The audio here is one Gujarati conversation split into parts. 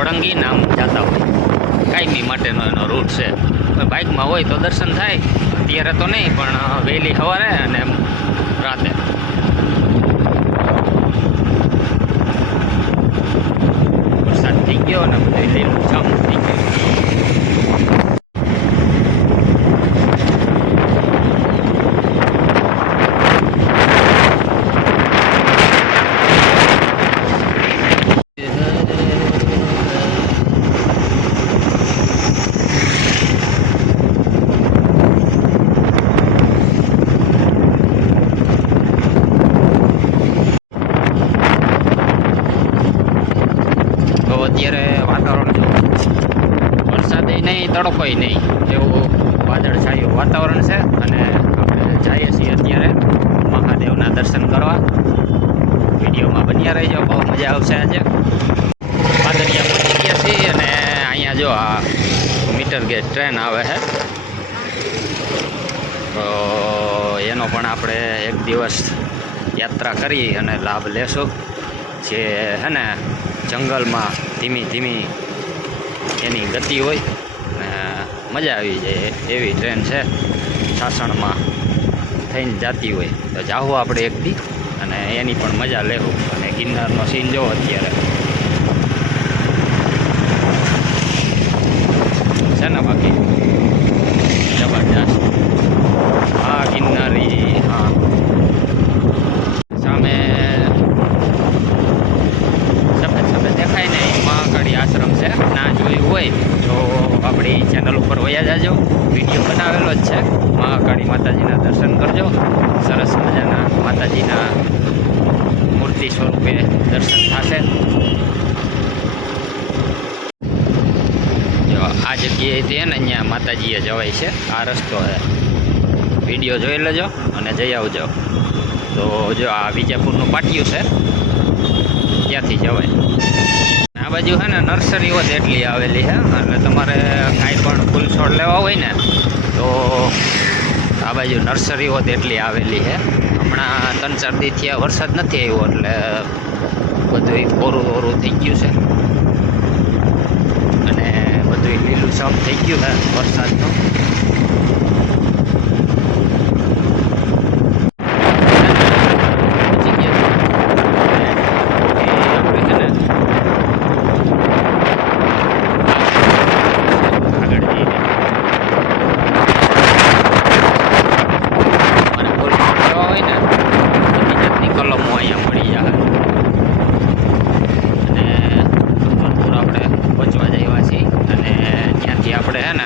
ઓળંગી નામ જતા હોય, કાયમી માટેનો એનો રૂટ છે. બાઇકમાં હોય તો દર્શન થાય, અત્યારે તો નહીં, પણ વહેલી સવારે અને રાતે. વરસાદ થઈ ગયો અને બધું લીલું છમ થઈ ગયું. અત્યારે વાતાવરણ જો વરસાદે નહીં, તડકોય નહીં, એવું વાદળછાયું વાતાવરણ છે. અને આપણે જઈએ છીએ અત્યારે મહાદેવના દર્શન કરવા. વિડીયોમાં બન્યા રહીજો, બહુ મજા આવશે. આજે પાદરિયા પહોંચી ગયા છીએ અને અહીંયા જો આ મીટર ગેજ ટ્રેન આવે છે, તો એનો પણ આપણે એક દિવસ યાત્રા કરી અને લાભ લેશું. જે છે ને જંગલમાં ધીમી ધીમી એની ગતિ હોય ને મજા આવી જાય એવી ટ્રેન છે. સાસણમાં થઈને જતી હોય તો જાવું આપણે એક દી અને એની પણ મજા લેવું. અને ગિરનારનો સીન જો અત્યારે છે ને, બાકી જબરદસ્ત. હા ગિરનારી, હા સામે દેખાય ને મહાકાળી આશ્રમ છે. ના જોયું હોય તો આપણી ચેનલ ઉપર વયા જાજો, વિડીયો બનાવેલો જ છે. મહાકાળી માતાજીના દર્શન કરજો. સરસ મજાના માતાજીના મૂર્તિ સ્વરૂપે દર્શન થશે. જો આ જગ્યાએથી ને અહીંયા માતાજીએ જવાય છે, આ રસ્તો છે. વિડીયો જોઈ લેજો અને જઈ આવજો. તો જો આ વિજાપુરનું પાટિયું છે, ત્યાંથી જવાય. આ બાજુ છે ને નર્સરીઓ જ એટલી આવેલી છે, એટલે તમારે કાંઈ પણ ફૂલ છોડ લેવા હોય ને તો આ બાજુ નર્સરીઓ જ એટલી આવેલી છે. હમણાં 3-4 દીથી વરસાદ નથી આવ્યો એટલે બધું કોરું કોરું થઈ ગયું છે અને બધું લીલું છમ થઈ ગયું છે વરસાદનું. આપણે છે ને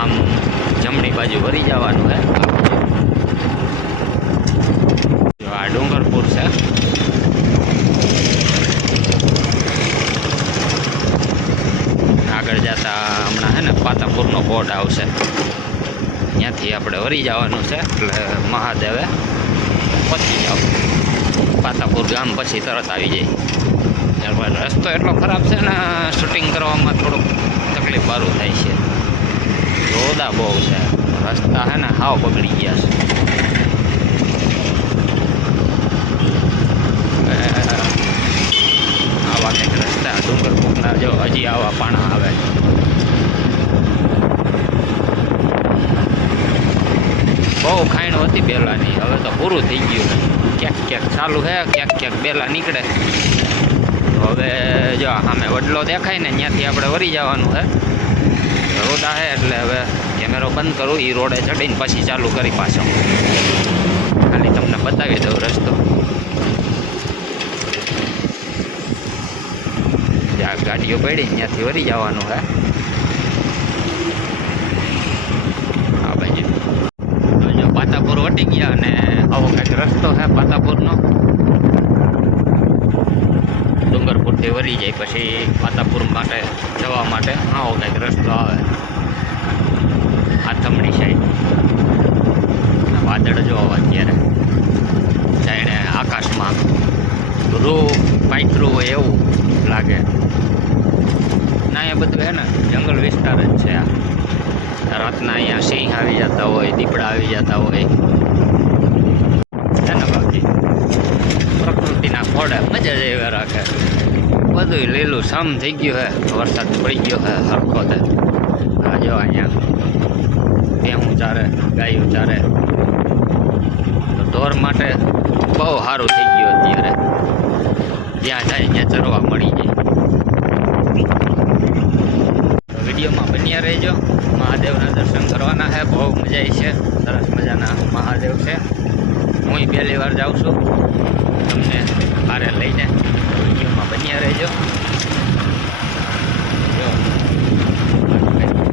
આમ જમણી બાજુ વળી જવાનું છે. જો આ ડુંગરપુર છે. આગળ જતા હમણાં છે ને પાતાપુરનો બોર્ડ આવશે, ત્યાંથી આપણે વળી જવાનું છે. એટલે મહાદેવે પહોંચી જાવ. પાતાપુર ગામ પછી તરત આવી જાય. રસ્તો એટલો ખરાબ છે ને, શૂટિંગ કરવામાં થોડુંક તકલીફ વાળું થાય છે. રોદા બહુ છે, રસ્તા છે ને હાવ બગડી ગયા છે. આવા કંઈક રસ્તા ડુંગરપુરના જો હજી આવા પાણા આવે. બહુ ખાઈણ હતી પહેલાંની, હવે તો પૂરું થઈ ગયું. ક્યાંક ક્યાંક ચાલુ છે, ક્યાંક ક્યાંક પહેલાં નીકળે. હવે જો સામે વડલો દેખાય ને, ત્યાંથી આપણે વળી જવાનું છે. રોડા છે એટલે હવે કેમેરો બંધ કરું, એ રોડે ચડીને પછી ચાલુ કરી પાછો. ખાલી તમને બતાવી દઉં રસ્તો. જ્યાં ગાડીઓ પડી ત્યાંથી વળી જવાનું છે. આ બાજુ જો પાતાપુર વટી ગયા અને આવો કંઈક રસ્તો છે પાતાપુરનો. ડુંગરપુરથી વળી જાય પછી પાતાપુર માટે જવા માટે આવો કંઈક રસ્તો આવે. આથમણી સાઈડ વાદળ જો અત્યારે જાણે આકાશમાં રૂ પાથરું હોય એવું લાગે. ના એ બધું હે ને જંગલ વિસ્તાર જ છે. આ રાતના અહીંયા સિંહ આવી જતા હોય, દીપડા આવી જતા હોય છે ને. બાકી પ્રકૃતિના ખોડે મજા જ એવા રાખે. બધું બધું લીલું સમ થઈ ગયું છે, વરસાદ પડી ગયો છે હરખો છે. આ જો અહીંયા ભેહું ચારે, ગાયું ચારે, તો ઢોર માટે બહુ સારું થઈ ગયું અત્યારે. જ્યાં જાય ત્યાં ચરવા મળી જાય. તો વિડીયોમાં બન્યા રહેજો. મહાદેવના દર્શન કરવાના છે, બહુ મજા આવી છે. સરસ મજાના મહાદેવ છે. હું પહેલી વાર જાઉં છું, તમને હારે લઈને. વિડીયોમાં બન્યા રહેજો. જો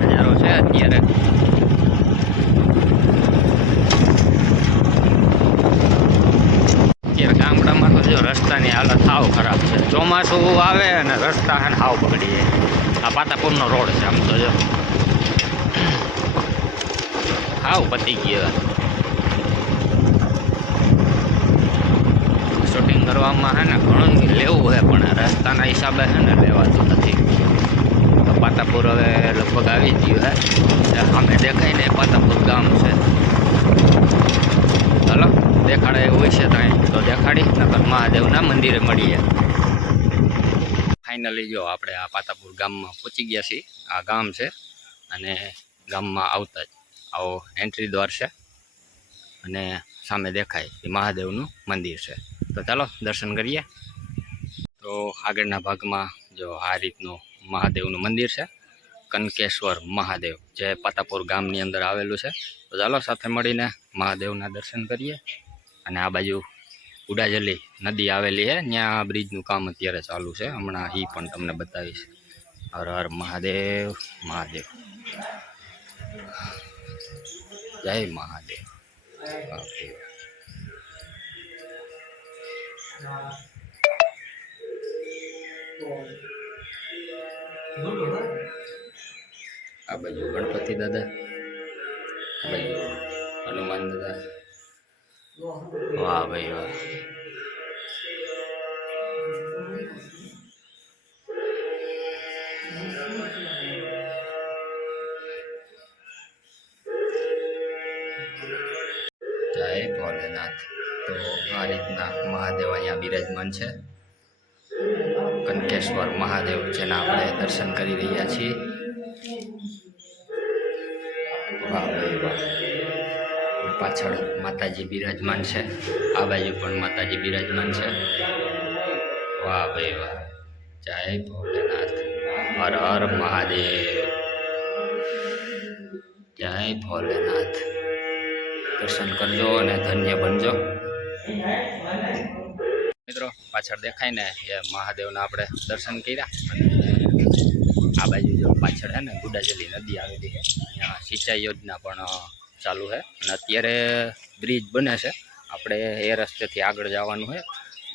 નજારો છે અત્યારે. અત્યારે ગામડામાં તો જો રસ્તાની હાલત સાવ ખરાબ છે. ચોમાસું આવે અને રસ્તા છે ને સાવ બગડી જાય. આ પાતાપુરનો રોડ છે આમ તો જો સાવ પતી ગયો. શૂટિંગ કરવામાં છે ને ઘણું લેવું છે, પણ રસ્તાના હિસાબે છે ને લેવાતું નથી. તો પાતાપુર હવે લગભગ આવી ગયું છે. સામે દેખાય ને પાતાપુર ગામ છે. ચાલો દેખાડે એવું છે ત્યાં તો દેખાડી, નકર મહાદેવના મંદિરે મળીએ. ફાઇનલી જો આપણે આ પાતાપુર ગામમાં પહોંચી ગયા છીએ. આ ગામ છે અને ગામમાં આવતા જ આવો એન્ટ્રી દ્વાર છે અને સામે દેખાય એ મહાદેવનું મંદિર છે. તો ચાલો દર્શન કરીએ. તો આગળના ભાગમાં જો આ રીતનું મહાદેવનું મંદિર છે, કનકેશ્વર મહાદેવ, જે પાતાપુર ગામની અંદર આવેલું છે. તો ચાલો સાથે મળીને મહાદેવના દર્શન કરીએ. અને આ બાજુ ઉડાજલી નદી આવેલી છે, ત્યાં બ્રિજનું કામ અત્યારે ચાલુ છે. હમણાં એ પણ તમને બતાવીશ. હર હર મહાદેવ, મહાદેવ, જય મહાદેવ. આ બાજુ ગણપતિ દાદા, આ બાજુ હનુમાન દાદા. વાહ ભાઈ વાહ. જય ભોલેનાથ. તો આ રીતના મહાદેવ અહીંયા બિરાજમાન છે, કનકેશ્વર મહાદેવ, જેના આપણે દર્શન કરી રહ્યા છીએ. વાહ ભાઈ વાહ. પાછળ માતાજી બિરાજમાન છે, આ બાજુ પણ માતાજી બિરાજમાન છે. વાહ ભાઈ વાહ. જય ભોલેનાથ. હર હર મહાદેવ. જય ભોલેનાથ. દર્શન કરજો અને ધન્ય બનજો. મિત્રો પાછળ દેખાય ને એ મહાદેવના આપણે દર્શન કર્યા. અને આ બાજુ જો પાછળ છે ને ગુડાજલી નદી આવેલી છે, અહીંયા સિંચાઈ યોજના પણ ચાલુ છે. અને અત્યારે બ્રિજ બને છે, આપણે એ રસ્તેથી આગળ જવાનું છે,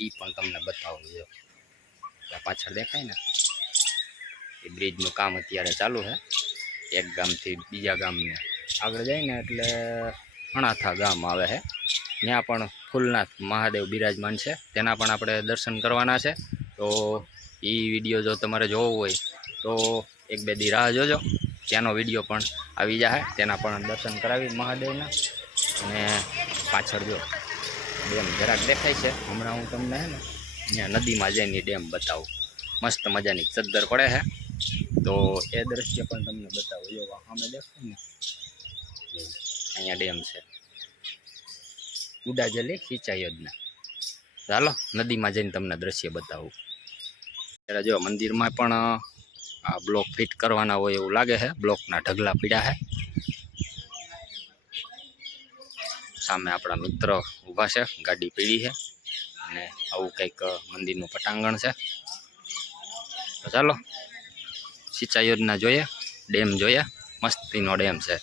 એ પણ તમને બતાવું. જો પાછળ દેખાય ને એ બ્રિજનું કામ અત્યારે ચાલુ છે. એક ગામથી બીજા ગામને આગળ જાય ને એટલે અણાથા ગામ આવે છે, ત્યાં પણ ફૂલનાથ મહાદેવ બિરાજમાન છે. તેના પણ આપણે દર્શન કરવાના છે. તો એ વિડીયો જો તમારે જોવો હોય તો એક બે દી રાહ જોજો, ત્યાંનો વિડીયો પણ આવી જાય. તેના પણ દર્શન કરાવી મહાદેવના. અને પાછળ જો ડેમ જરાક દેખાય છે, હમણાં હું તમને હે ને ત્યાં નદીમાં જઈને ડેમ બતાવું. મસ્ત મજાની ચદ્દર પડે છે, તો એ દ્રશ્ય પણ તમને બતાવું. જો અમે દેખાય ને અહીંયા ડેમ છે, ઉડાજલી સિંચાઈ યોજના. ચાલો નદીમાં જઈને તમને દ્રશ્ય બતાવું. ત્યારે જો મંદિરમાં પણ આ બ્લોક ફિટ કરવાના હોય એવું લાગે છે. બ્લોકના ઢગલા પીડા છે. સામે આપણા મિત્ર ઊભા છે, ગાડી પીડી છે, અને આવું કંઈક મંદિરનું પટાંગણ છે. તો ચાલો સિંચાઈ યોજના જોઈએ, ડેમ જોઈએ. મસ્તીનો ડેમ છે.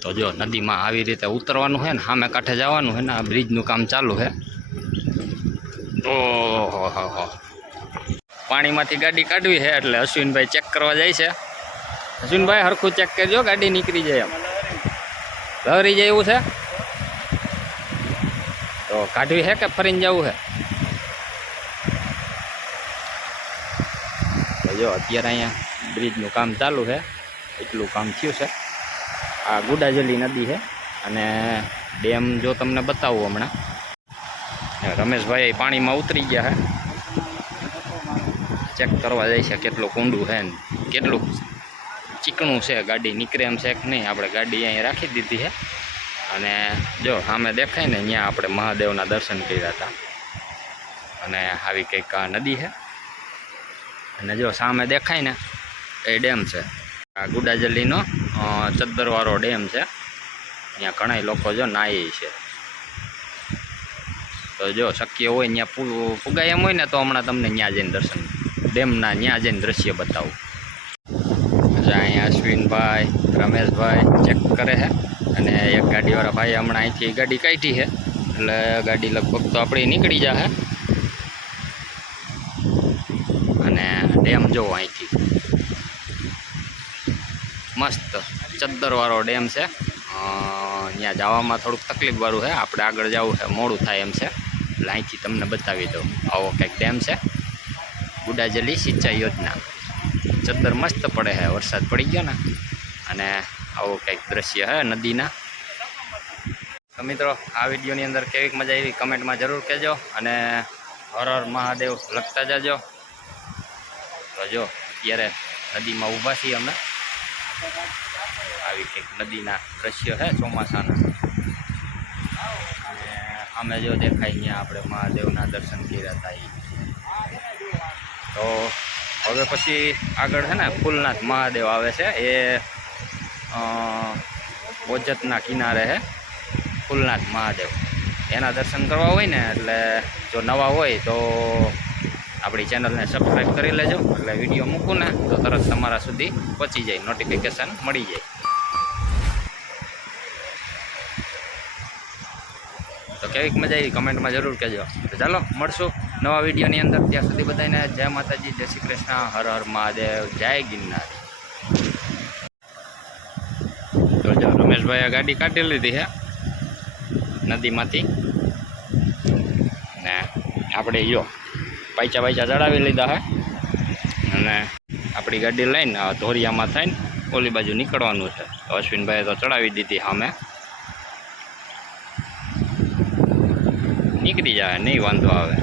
તો જો નદીમાં આવી રીતે ઉતરવાનું છે ને સામે કાંઠે જવાનું છે ને આ બ્રિજનું કામ ચાલુ છે. ઓહો, પાણીમાંથી ગાડી કાઢવી છે એટલે અશ્વિનભાઈ ચેક કરવા જાય છે. અશ્વિનભાઈ હરખું ચેક કરજો, ગાડી નીકળી જાય એમ લહરી જાય એવું છે. તો કાઢવી છે કે ફરીને જવું છે? તો જો અત્યારે અહીંયા બ્રિજનું કામ ચાલુ છે, એટલું કામ થયું છે. આ ગુડાજલી નદી છે અને ડેમ જો તમને બતાવું હમણાં, રમેશભાઈ પાણીમાં ઉતરી ગયા છે, ચેક કરવા જાય છે કેટલું ઊંડું છે ને કેટલું ચીકણું છે, ગાડી નીકળે એમ છે કે નહીં. આપણે ગાડી અહીં રાખી દીધી છે અને જો સામે દેખાય ને ત્યાં આપણે મહાદેવના દર્શન કર્યા હતા. અને આવી કંઈક આ નદી છે અને જો સામે દેખાય ને એ ડેમ છે, આ ગુડાજલીનો ચદ્દરવાળો ડેમ છે. ત્યાં ઘણા લોકો જો નાહી છે. તો જો શક્ય હોય ત્યાં પુગાય એમ હોય ને તો હમણાં તમને ત્યાં જઈને દર્શન ડેમના ત્યાં જઈને દ્રશ્ય બતાવું. અહીંયા અશ્વિનભાઈ રમેશભાઈ ચેક કરે છે અને એક ગાડીવાળા ભાઈ હમણાં અહીંથી ગાડી કાઢી છે એટલે ગાડી લગભગ તો આપણી નીકળી જશે. અને ડેમ જોવો અહીંથી મસ્ત ચદ્દરવાળો ડેમ છે. ત્યાં જવામાં થોડુંક તકલીફવાળું છે, આપણે આગળ જવું છે મોડું થાય એમ છે એટલે અહીંથી તમને બતાવી દઉં. આવો કંઈક ડેમ છે, ગુડાજલી સિંચાઈ યોજના. ચદ્દર મસ્ત પડે છે, વરસાદ પડી ગયો ને અને આવું કંઈક દ્રશ્ય છે નદીના. તો મિત્રો આ વિડીયોની અંદર કેવીક મજા આવી કમેન્ટમાં જરૂર કહેજો અને હર હર મહાદેવ લખતા જજો. તો જો અત્યારે નદીમાં ઊભા છીએ અમે, આવી કંઈક નદીના દ્રશ્યો છે ચોમાસાના. અને અમે જો દેખાય ત્યાં આપણે મહાદેવના દર્શન કર્યા હતા. તો હવે પછી આગળ છે ને ફૂલનાથ મહાદેવ આવે છે, એ ઓજતના કિનારે છે ફૂલનાથ મહાદેવ. એના દર્શન કરવા હોય ને એટલે જો નવા હોય તો આપણી ચેનલને સબસ્ક્રાઈબ કરી લેજો, એટલે વિડીયો મૂકું ને તો તરત તમારા સુધી પહોંચી જાય, નોટિફિકેશન મળી જાય. તો કેવીક મજા આવી કમેન્ટમાં જરૂર કહેજો. તો ચાલો મળશું નવા વિડીયોની અંદર. ત્યાં સુધી બધાને જય માતાજી, જય શ્રી કૃષ્ણ, હર હર મહાદેવ, જય ગિરનાર. તો જો રમેશભાઈએ ગાડી કાઢી લીધી છે નદીમાંથી ને આપણે જો પાયચા ચડાવી લીધા છે અને આપણી ગાડી લઈને ધોરિયામાં થઈને ઓલી બાજુ નીકળવાનું છે. તો અશ્વિનભાઈએ તો ચડાવી દીધી સામે, નીકળી જાય નહીં વાંધો આવે.